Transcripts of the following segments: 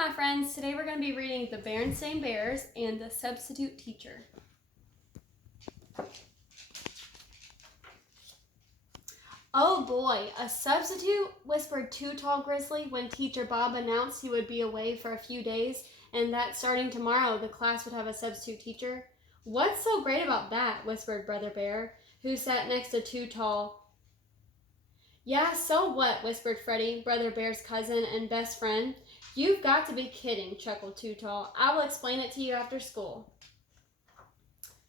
my friends. Today we're going to be reading The Berenstain Bears and The Substitute Teacher. Oh boy, a substitute, whispered Too Tall Grizzly when Teacher Bob announced he would be away for a few days and that starting tomorrow the class would have a substitute teacher. What's so great about that? Whispered Brother Bear, who sat next to Too Tall. Yeah, so what? Whispered Freddie, Brother Bear's cousin and best friend. You've got to be kidding, chuckled Too Tall. I will explain it to you after school.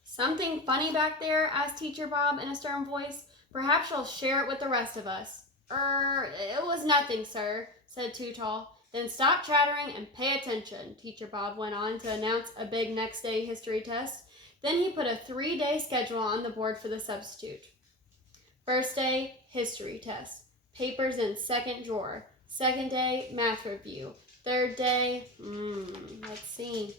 Something funny back there? Asked Teacher Bob in a stern voice. Perhaps you'll share it with the rest of us. It was nothing, sir, said Too Tall. Then stop chattering and pay attention, Teacher Bob went on to announce a big next day history test. Then he put a 3-day schedule on the board for the substitute. First day, history test. Papers in second drawer. Second day, math review. Third day, let's see.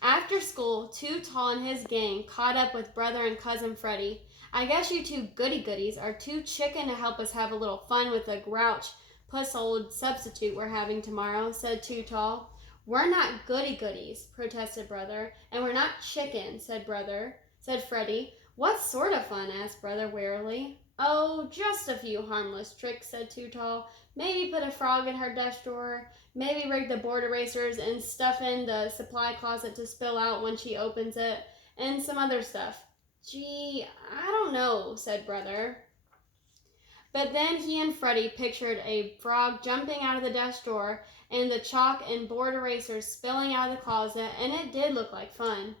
After school, Too Tall and his gang caught up with brother and cousin Freddie. I guess you two goody-goodies are too chicken to help us have a little fun with the grouch, puss-old substitute we're having tomorrow, said Too Tall. We're not goody-goodies, protested Brother. And we're not chicken, said Freddie. What sort of fun? Asked Brother warily. Oh, just a few harmless tricks, said Too Tall. Maybe put a frog in her desk drawer, maybe rig the board erasers and stuff in the supply closet to spill out when she opens it, and some other stuff. Gee, I don't know, said Brother. But then he and Freddie pictured a frog jumping out of the desk drawer and the chalk and board erasers spilling out of the closet, and it did look like fun.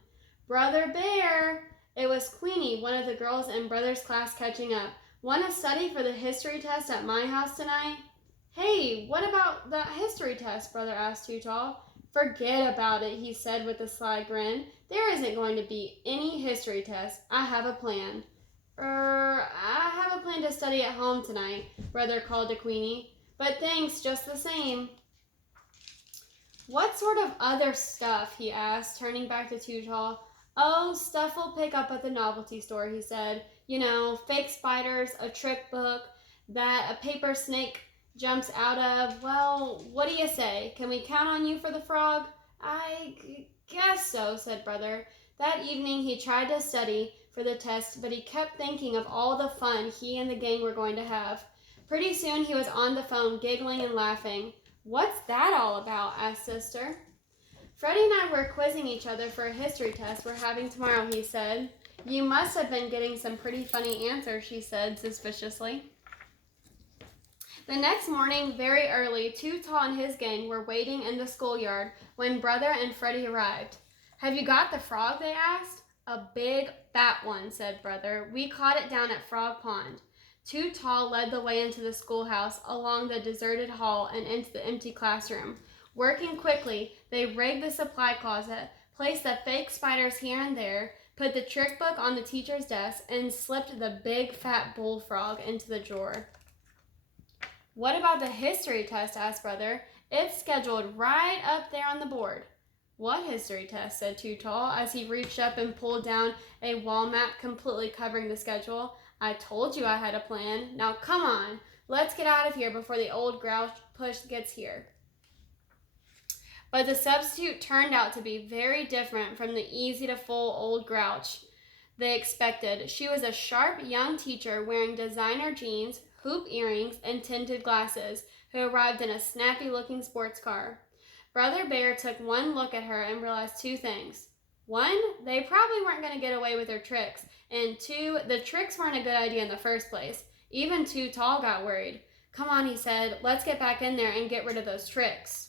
Brother Bear! It was Queenie, one of the girls in Brother's class, catching up. Want to study for the history test at my house tonight? Hey, what about that history test? Brother asked Too Tall. Forget about it, he said with a sly grin. There isn't going to be any history test. I have a plan. I have a plan to study at home tonight, Brother called to Queenie. But thanks just the same. What sort of other stuff? He asked, turning back to Too Tall. Oh, stuff we'll pick up at the novelty store, he said. You know, fake spiders, a trick book, that a paper snake jumps out of. Well, what do you say? Can we count on you for the frog? I guess so, said Brother. That evening he tried to study for the test, but he kept thinking of all the fun he and the gang were going to have. Pretty soon he was on the phone, giggling and laughing. What's that all about? Asked Sister. Freddie and I were quizzing each other for a history test we're having tomorrow, he said. You must have been getting some pretty funny answers, she said suspiciously. The next morning, very early, Too Tall and his gang were waiting in the schoolyard when Brother and Freddie arrived. Have you got the frog? They asked. A big, fat one, said Brother. We caught it down at Frog Pond. Too Tall led the way into the schoolhouse, along the deserted hall, and into the empty classroom. Working quickly, they rigged the supply closet, placed the fake spiders here and there, put the trick book on the teacher's desk, and slipped the big, fat bullfrog into the drawer. What about the history test? Asked Brother. It's scheduled right up there on the board. What history test? Said Too Tall as he reached up and pulled down a wall map completely covering the schedule. I told you I had a plan. Now come on, let's get out of here before the old grouch push gets here. But the substitute turned out to be very different from the easy-to-fool old grouch they expected. She was a sharp young teacher wearing designer jeans, hoop earrings, and tinted glasses, who arrived in a snappy-looking sports car. Brother Bear took one look at her and realized two things. One, they probably weren't going to get away with their tricks. And two, the tricks weren't a good idea in the first place. Even Too Tall got worried. Come on, he said, let's get back in there and get rid of those tricks.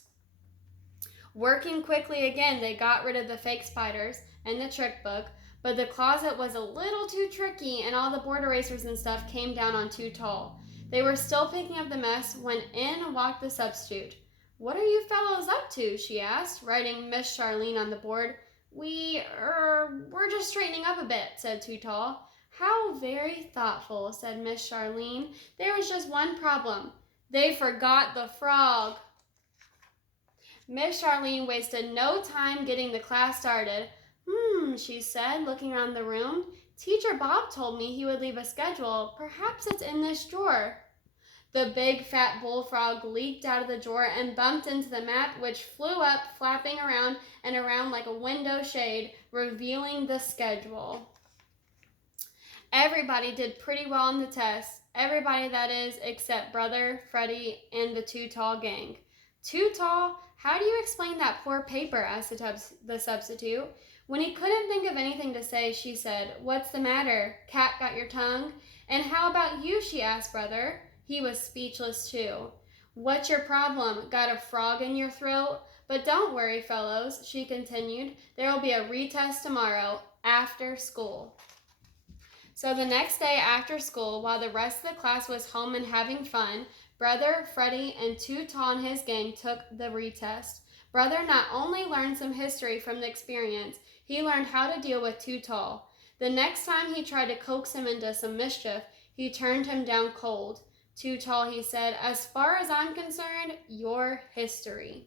Working quickly again, they got rid of the fake spiders and the trick book, but the closet was a little too tricky and all the board erasers and stuff came down on Too Tall. They were still picking up the mess when in walked the substitute. What are you fellows up to? She asked, writing Miss Charlene on the board. We're just straightening up a bit, said Too Tall. How very thoughtful, said Miss Charlene. There was just one problem. They forgot the frog. Miss Charlene wasted no time getting the class started. She said, looking around the room. Teacher Bob told me he would leave a schedule. Perhaps it's in this drawer. The big fat bullfrog leaped out of the drawer and bumped into the map, which flew up, flapping around and around like a window shade, revealing the schedule. Everybody did pretty well on the test. Everybody, that is, except Brother, Freddie, and the Too Tall gang. Too Tall? How do you explain that poor paper? Asked the substitute. When he couldn't think of anything to say, she said, "What's the matter? Cat got your tongue?" "And how about you?" she asked Brother. He was speechless too. "What's your problem? Got a frog in your throat? But don't worry, fellows," she continued. "There will be a retest tomorrow, after school." So the next day after school, while the rest of the class was home and having fun, Brother, Freddie, and Too Tall and his gang took the retest. Brother not only learned some history from the experience, he learned how to deal with Too Tall. The next time he tried to coax him into some mischief, he turned him down cold. "Too Tall," he said, "as far as I'm concerned, you're history."